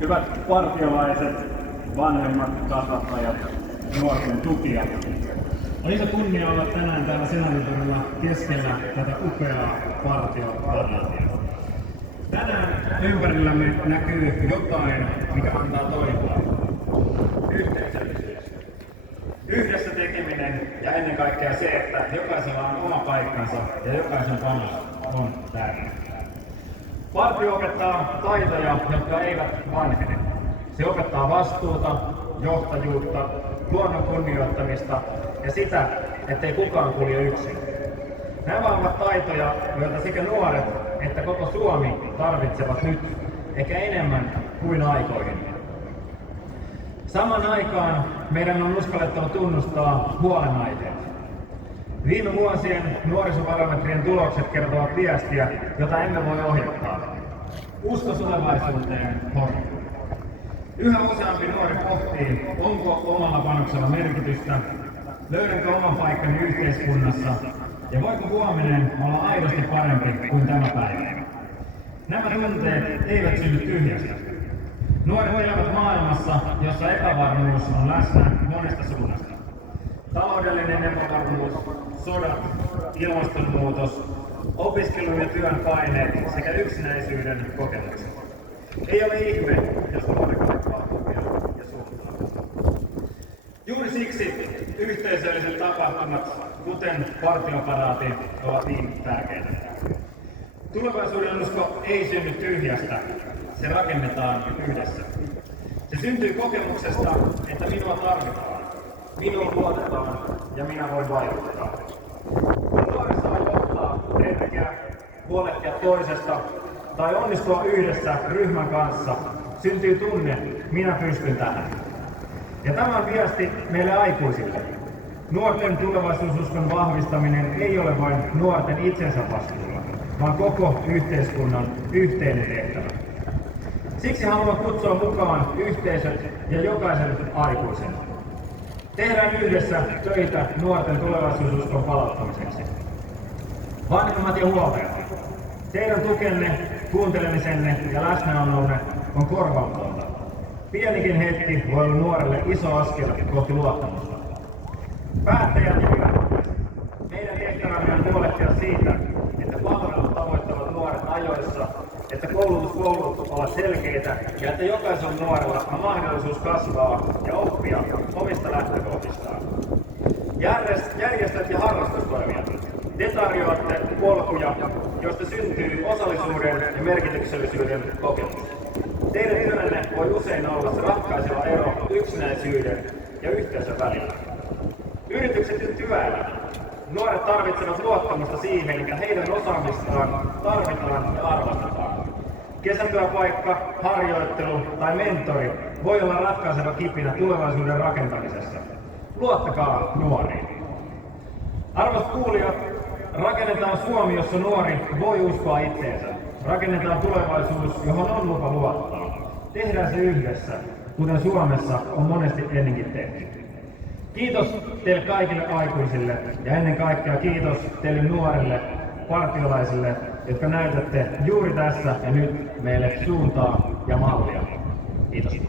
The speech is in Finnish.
Hyvät partiolaiset, vanhemmat, kasvattajat, nuorten tukijat. On iso kunnia olla tänään täällä Senaatintorilla keskellä tätä upeaa partioparaatia. Tänään ympärillämme näkyy jotain, mikä antaa toivoa. Yhteisöllisyys. Yhdessä tekeminen ja ennen kaikkea se, että jokaisella on oma paikkansa ja jokaisen panos on tärkeä. Partio opettaa taitoja, jotka eivät vanhene. Se opettaa vastuuta, johtajuutta, luonnon kunnioittamista ja sitä, ettei kukaan kulje yksin. Nämä ovat taitoja, joita sekä nuoret että koko Suomi tarvitsevat nyt, ehkä enemmän kuin aikoihin. Samaan aikaan meidän on uskallettava tunnustaa huolenaiheet. Viime vuosien nuorisobarometrien tulokset kertovat viestiä, jota emme voi ohittaa. Usko tulevaisuuteen horjuu. Yhä useampi nuori pohtii, onko omalla panoksella merkitystä, löydänkö oman paikkani yhteiskunnassa ja voiko huominen olla aidosti parempi kuin tämä päivä. Nämä tunteet eivät synny tyhjästä. Nuoret elävät maailmassa, jossa epävarmuus on läsnä monesta suunnasta. Taloudellinen epävarmuus, sodat, ilmastonmuutos, opiskelun ja työn paineet sekä yksinäisyyden kokemukset. Ei ole ihme, jos nuori kaipaa tukea ja suuntaa. Juuri siksi yhteisölliset tapahtumat, kuten partioparaati, ovat niin tärkeitä. Tulevaisuuden usko ei synny tyhjästä, se rakennetaan yhdessä. Se syntyy kokemuksesta, että minua tarvitaan, minuun luotetaan ja minä voin vaikuttaa. Kun nuori saa johtaa, tervekiä, huolehtia toisesta tai onnistua yhdessä ryhmän kanssa, syntyy tunne, minä pystyn tähän. Ja tämä on viesti meille aikuisille. Nuorten tulevaisuususkon vahvistaminen ei ole vain nuorten itsensä vastuulla, vaan koko yhteiskunnan yhteinen tehtävä. Siksi haluan kutsua mukaan yhteisöt ja jokaisen aikuisen. Tehdään yhdessä töitä nuorten tulevaisuususkon palauttamiseksi. Vanhemmat ja huoltajat, teidän tukenne, kuuntelemisenne ja läsnäolonne on korvaamatonta. Pienikin hetki voi olla nuorelle iso askel kohti luottamusta. Päättäjät ja viranomaiset, meidän tehtävämme on huolehtia siitä, että palvelut tavoittavat nuoret ajoissa, että koulutuspolkut ovat selkeitä ja että jokaisella nuorella on mahdollisuus kasvaa ja oppia omista lähtökohdistaan. Järjestöt ja harrastustoimijat, te tarjoatte polkuja, joista syntyy osallisuuden ja merkityksellisyyden kokemus. Teidän työnne voi usein olla se ratkaiseva ero yksinäisyyden ja yhteisön välillä. Yritykset ja työelämä. Nuoret tarvitsevat luottamusta siihen, että heidän osaamistaan tarvitaan ja arvostetaan. Kesätyöpaikka, harjoittelu tai mentori voi olla ratkaiseva kipinä tulevaisuuden rakentamisessa. Luottakaa nuoriin. Arvoisat kuulijat, rakennetaan Suomi, jossa nuori voi uskoa itseensä. Rakennetaan tulevaisuus, johon on lupa luottaa. Tehdään se yhdessä, kuten Suomessa on monesti ennenkin tehty. Kiitos teille kaikille aikuisille ja ennen kaikkea kiitos teille nuorille partiolaisille, jotka näytätte juuri tässä ja nyt meille suuntaa ja mallia. Kiitos.